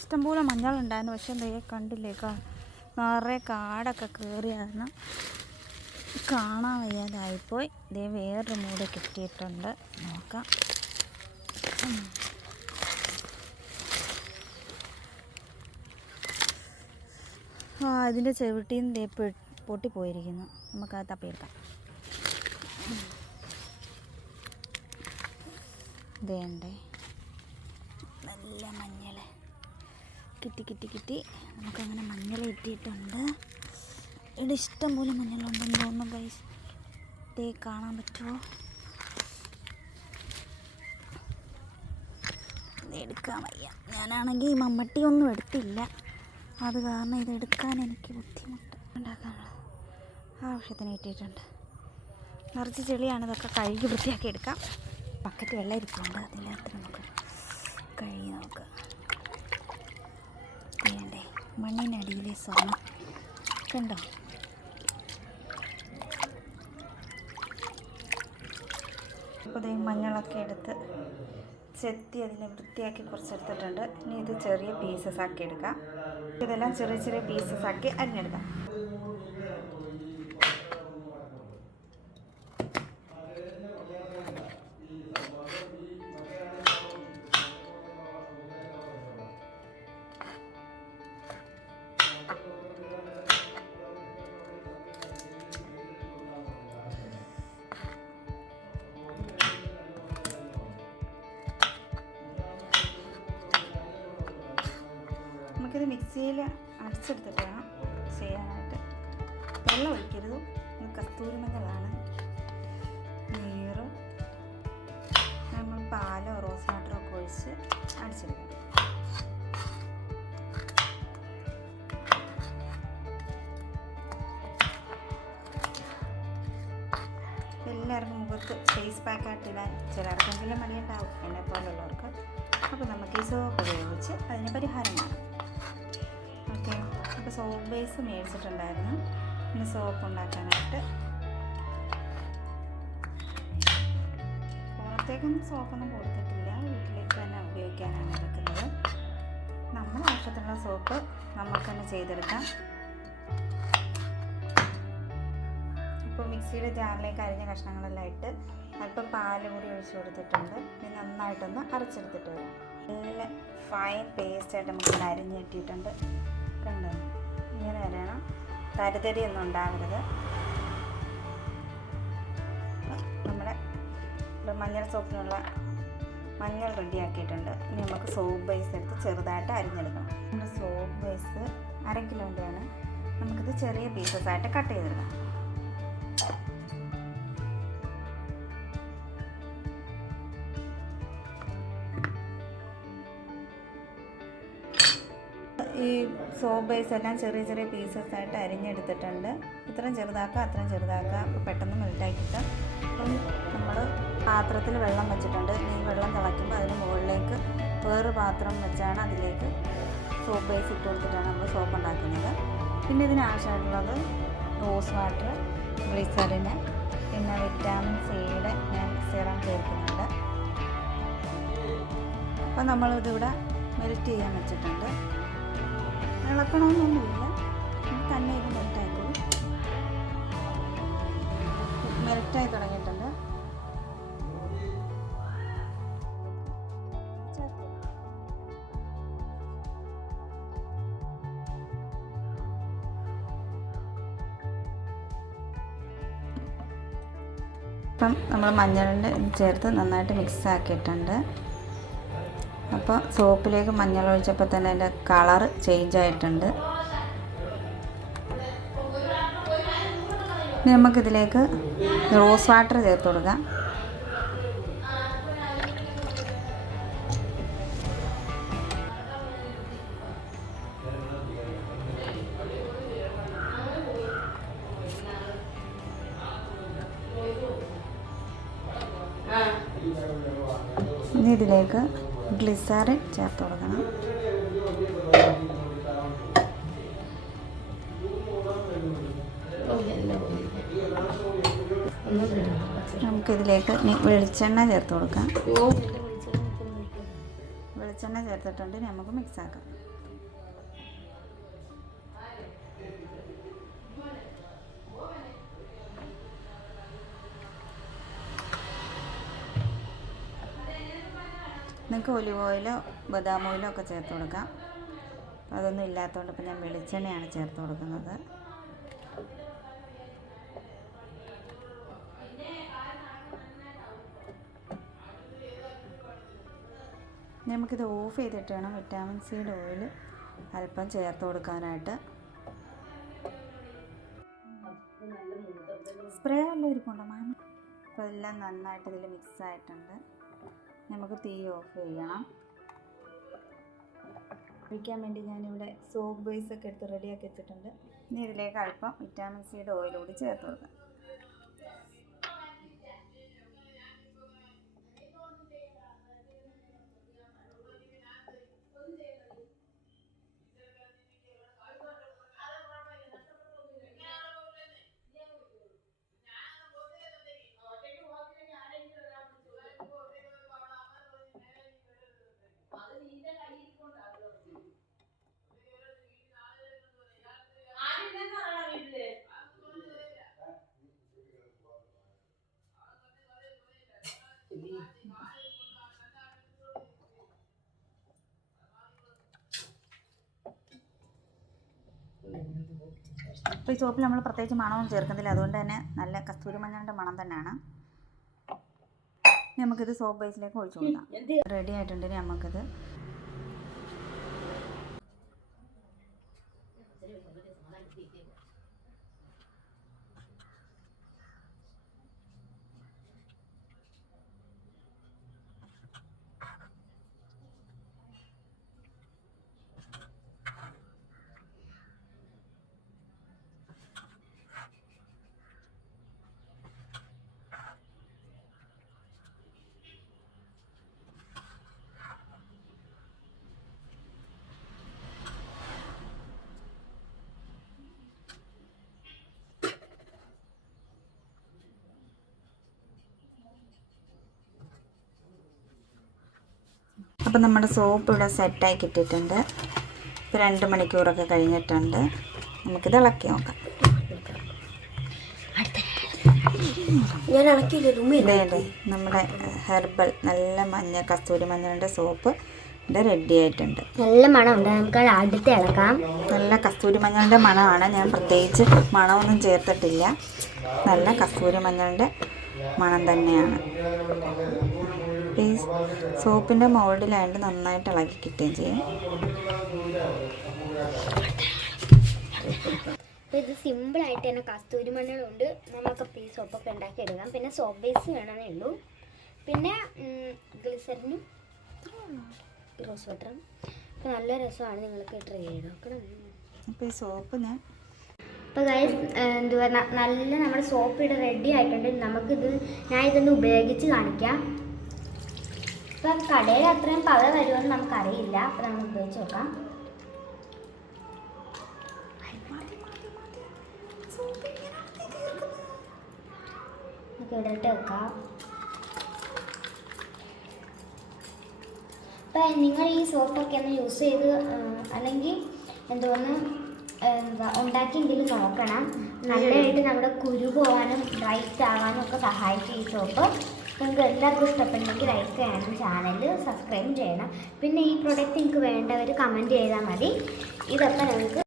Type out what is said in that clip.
ഇഷ്ടംപോലെ മഞ്ഞളുണ്ടായിരുന്നു. പക്ഷെ ദേ കണ്ടില്ലേ, നിറയെ കാടൊക്കെ കയറിയായിരുന്നു, കാണാൻ വയ്യാതായിപ്പോയി. ദേ വേറൊരു മൂട് കിട്ടിയിട്ടുണ്ട്, നോക്കാം. ഇതിൻ്റെ ചെവിട്ടിൽ നിന്ന് ദേ പൊട്ടിപ്പോയിരിക്കുന്നു. നമുക്കത് തപ്പിയെടുക്കാം. ഇതേണ്ടേ, നല്ല മഞ്ഞൾ കിട്ടി. നമുക്കങ്ങനെ മഞ്ഞൾ കിട്ടിയിട്ടുണ്ട്. ഇവിടെ ഇഷ്ടംപോലെ മഞ്ഞളുണ്ടെന്ന് തോന്നുന്നു ഗൈസ്. ഇതേ കാണാൻ പറ്റുമോ? ഇത് എടുക്കാൻ വയ്യ. ഞാനാണെങ്കിൽ ഈ മമ്മട്ടിയൊന്നും എടുത്തില്ല, അത് കാരണം ഇതെടുക്കാൻ എനിക്ക് ബുദ്ധിമുട്ട്. ഉണ്ടാക്കാനുള്ള ആവശ്യത്തിന് കിട്ടിയിട്ടുണ്ട്. നിറച്ച് ചെളിയാണ്, ഇതൊക്കെ കഴുകി വൃത്തിയാക്കി എടുക്കാം. ബക്കറ്റ് വെള്ളം ഇരിക്കുന്നുണ്ട്, അതിനകത്ത് നമുക്ക് കഴുകി നോക്കാം. വേണ്ടേ, മണ്ണിനടിയിലെ സ്വർണ്ണം കണ്ടോ? അപ്പോൾ ഈ മഞ്ഞളൊക്കെ എടുത്ത് ചെത്തി അതിനെ വൃത്തിയാക്കി കുറച്ചെടുത്തിട്ടുണ്ട്. ഇനി ഇത് ചെറിയ പീസസ് ആക്കി എടുക്കാം. ഇതെല്ലാം ചെറിയ പീസസ് ആക്കി അരിഞ്ഞെടുക്കാം. നമുക്കിത് മിക്സിയിൽ അടിച്ചെടുത്തിട്ട് വേണം ചെയ്യാനായിട്ട്. വെള്ളം ഒഴിക്കരുത്, കസ്തൂരി മഞ്ഞളാണ്. നീറും നമ്മൾ പാലോ റോസ് വാട്ടറോ ഒക്കെ ഒഴിച്ച് അടിച്ചെടുക്കണം. എല്ലാവർക്കും മുഖത്ത് ഫേസ് പാക്കായിട്ട് ഇടാൻ ചിലർക്കെങ്കിലും മടിയുണ്ടാവും, എന്നെപ്പോലുള്ളവർക്ക്. അപ്പോൾ നമുക്ക് ഈ സോപ്പ് ഉപയോഗിച്ച് അതിന് പരിഹാരം കാണാം. ഓക്കെ, അപ്പോൾ സോപ്പ് ബേസ് മേടിച്ചിട്ടുണ്ടായിരുന്നു. ഇനി സോപ്പ് ഉണ്ടാക്കാനായിട്ട് പുറത്തേക്കൊന്നും സോപ്പൊന്നും കൊടുത്തിട്ടില്ല, വീട്ടിലേക്ക് തന്നെ ഉപയോഗിക്കാനാണ് എടുക്കുന്നത്. നമ്മൾ ആവശ്യത്തിനുള്ള സോപ്പ് നമുക്ക് തന്നെ ചെയ്തെടുക്കാം. ഇപ്പോൾ മിക്സിയുടെ ജാറിലേക്ക് അരിഞ്ഞ കഷ്ണങ്ങളെല്ലാം ഇട്ട് അല്പം പാൽ കൂടി ഒഴിച്ച് കൊടുത്തിട്ടുണ്ട്. ഇനി നന്നായിട്ടൊന്ന് അരച്ചെടുത്തിട്ട് വരാം. നല്ല ഫൈൻ പേസ്റ്റായിട്ട് നമുക്ക് അരിഞ്ഞ് കിട്ടിയിട്ടുണ്ട്. കണ്ടോ, ഇങ്ങനെ വരണം, തരിതരിയൊന്നും ഉണ്ടാവരുത്. നമ്മുടെ മഞ്ഞൾ സോപ്പിനുള്ള മഞ്ഞൾ റെഡിയാക്കിയിട്ടുണ്ട്. ഇനി നമുക്ക് സോപ്പ് ബേസ് എടുത്ത് ചെറുതായിട്ട് അരിഞ്ഞെടുക്കണം. നമ്മുടെ സോപ്പ് ബേസ് 1/2 കിലോൻ്റെയാണ്. നമുക്കിത് ചെറിയ പീസസ് ആയിട്ട് കട്ട് ചെയ്തെടുക്കാം. ഈ സോപ്പ് ബേസ് എല്ലാം ചെറിയ പീസസ് ആയിട്ട് അരിഞ്ഞെടുത്തിട്ടുണ്ട്. ഇത്രയും ചെറുതാക്കുക, അത്രയും ചെറുതാക്കുക. അപ്പോൾ പെട്ടെന്ന് മെൽറ്റാക്കിയിട്ട് അപ്പം നമ്മൾ പാത്രത്തിൽ വെള്ളം വെച്ചിട്ടുണ്ട്. ഈ വെള്ളം തിളയ്ക്കുമ്പോൾ അതിന് മുകളിലേക്ക് വേറൊരു പാത്രം വെച്ചാണ് അതിലേക്ക് സോപ്പ് ബേസ് ഇട്ട് കൊടുത്തിട്ടാണ് നമ്മൾ സോപ്പ് ഉണ്ടാക്കുന്നത്. പിന്നെ ഇതിനാവശ്യമായിട്ടുള്ളത് റോസ് വാട്ടർ, ഗ്ലിസറിന്, പിന്നെ വിറ്റാമിൻ സിയുടെ ഞാൻ സിറം ചേർക്കുന്നുണ്ട്. അപ്പോൾ നമ്മളിതിവിടെ മെൽറ്റ് ചെയ്യാൻ വെച്ചിട്ടുണ്ട്. ഇളക്കണമെന്നൊന്നുമില്ല, തന്നെ ഇത് മെൽറ്റായിക്കോളും. മെൽറ്റായി തുടങ്ങിയിട്ടുണ്ട്. ഇപ്പം നമ്മൾ മഞ്ഞളിൻ്റെ ചേർത്ത് നന്നായിട്ട് മിക്സ് ആക്കിയിട്ടുണ്ട്. അപ്പോൾ സോപ്പിലേക്ക് മഞ്ഞൾ ഒഴിച്ചപ്പോൾ തന്നെ അതിൻ്റെ കളറ് ചേഞ്ച് ആയിട്ടുണ്ട്. ഇനി നമുക്കിതിലേക്ക് റോസ് വാട്ടർ ചേർത്ത് കൊടുക്കാം. ഇനി ഇതിലേക്ക് ഗ്ലിസറിൻ ചേർത്ത് കൊടുക്കണം. നമുക്കിതിലേക്ക് വെളിച്ചെണ്ണ ചേർത്ത് കൊടുക്കാം. വെളിച്ചെണ്ണ ചേർത്തിട്ടുണ്ട്. ഇനി നമുക്ക് മിക്സ് ആക്കാം. നിങ്ങൾക്ക് ഒലിവ് ഓയിലോ ബദാം ഓയിലോ ഒക്കെ ചേർത്ത് കൊടുക്കാം. അതൊന്നും ഇല്ലാത്തതുകൊണ്ട് ഇപ്പം ഞാൻ വെളിച്ചെണ്ണയാണ് ചേർത്ത് കൊടുക്കുന്നത്. നമുക്കിത് ഓഫ് ചെയ്തിട്ട് വേണം വിറ്റാമിൻ സിയുടെ ഓയിൽ അല്പം ചേർത്ത് കൊടുക്കാനായിട്ട്. സ്പ്രേ എല്ലാം ഇരിപ്പുണ്ടോ മാമ? അപ്പോൾ എല്ലാം നന്നായിട്ട് ഇതിൽ മിക്സ് ആയിട്ടുണ്ട്. നമുക്ക് തീ ഓഫ് ചെയ്യണം. ഒഴിക്കാൻ വേണ്ടി ഞാനിവിടെ സോപ്പ് ബേസൊക്കെ എടുത്ത് റെഡിയാക്കി വെച്ചിട്ടുണ്ട്. ഇനി ഇതിലേക്ക് അല്പം വിറ്റാമിൻ സിയുടെ ഓയിൽ കൂടി ചേർത്ത് കൊടുക്കാം. അപ്പോൾ ഈ സോപ്പിൽ നമ്മൾ പ്രത്യേകിച്ച് മണമൊന്നും ചേർക്കുന്നില്ല. അതുകൊണ്ട് തന്നെ നല്ല കസ്തൂരി മഞ്ഞളുടെ മണം തന്നെയാണ്. നമുക്കിത് സോപ്പ് ബേസിലേക്ക് ഒഴിച്ചു കൊടുക്കാം. റെഡി ആയിട്ടുണ്ട്. നമുക്കിത് അപ്പോൾ നമ്മുടെ സോപ്പ് ഇവിടെ സെറ്റായി കിട്ടിയിട്ടുണ്ട്. ഇപ്പോൾ 2 മണിക്കൂറൊക്കെ കഴിഞ്ഞിട്ടുണ്ട്. നമുക്കിത് ഇളക്കി നോക്കാം. ഇതേ നമ്മുടെ ഹെർബൽ നല്ല മഞ്ഞ കസ്തൂരി മഞ്ഞളുടെ സോപ്പ് ഇവിടെ റെഡി ആയിട്ടുണ്ട്. നല്ല മണമുണ്ട്. നമുക്ക് അടുത്ത് ഇളക്കാം. നല്ല കസ്തൂരി മഞ്ഞളുടെ മണമാണ്. ഞാൻ പ്രത്യേകിച്ച് മണമൊന്നും ചേർത്തിട്ടില്ല. നല്ല കസ്തൂരി മഞ്ഞളുടെ മണം തന്നെയാണ്. ഈ സോപ്പിൻ്റെ മോൾഡിലായിട്ട് നന്നായിട്ട് ഇളക്കി കിട്ടുകയും ചെയ്യും. ഇത് സിമ്പിളായിട്ട് തന്നെ കസ്തൂരി മഞ്ഞളുണ്ട്. നമുക്കപ്പോൾ ഈ സോപ്പൊക്കെ ഉണ്ടാക്കിയെടുക്കാം. പിന്നെ സോപ്പ് ബേസ് വേണമെന്നേ ഉള്ളൂ. പിന്നെ ഗ്ലിസറിനും റോസ് വാട്ടറും. അപ്പോൾ നല്ല രസമാണ്. നിങ്ങൾക്ക് ട്രൈ ചെയ്ത് നോക്കണം. അപ്പോൾ ഈ സോപ്പ് അപ്പോൾ ഗൈസ് എന്തുവാ നല്ല നമ്മുടെ സോപ്പ് ഇവിടെ റെഡി ആയിട്ടുണ്ട്. ഞാൻ ഇതൊന്ന് ഉപയോഗിച്ച് കാണിക്കാം. ഇപ്പം കടയിൽ അത്രയും പവർ വരുമെന്ന് നമുക്കറിയില്ല. അപ്പോൾ നമ്മൾ ഉപയോഗിച്ച് നോക്കാം. നമുക്ക് ഇടയിട്ട് വെക്കാം. അപ്പം നിങ്ങൾ ഈ സോപ്പൊക്കെ ഒന്ന് യൂസ് ചെയ്ത് അല്ലെങ്കിൽ ഉണ്ടാക്കിയെങ്കിലും നോക്കണം. നല്ലതായിട്ട് നമ്മുടെ കുരു പോകാനും ബ്രൈറ്റ് ആകാനും ഒക്കെ സഹായിക്കും ഈ സോപ്പ്. നിങ്ങൾക്ക് എല്ലാവർക്കും ഇഷ്ടപ്പെട്ടെങ്കിൽ ലൈക്ക് ചെയ്യണം, ചാനൽ സബ്സ്ക്രൈബ് ചെയ്യണം. പിന്നെ ഈ പ്രൊഡക്റ്റ് നിങ്ങൾക്ക് വേണ്ടവർ കമൻറ്റ് ചെയ്താൽ മതി. ഇതൊക്കെ നിങ്ങൾക്ക്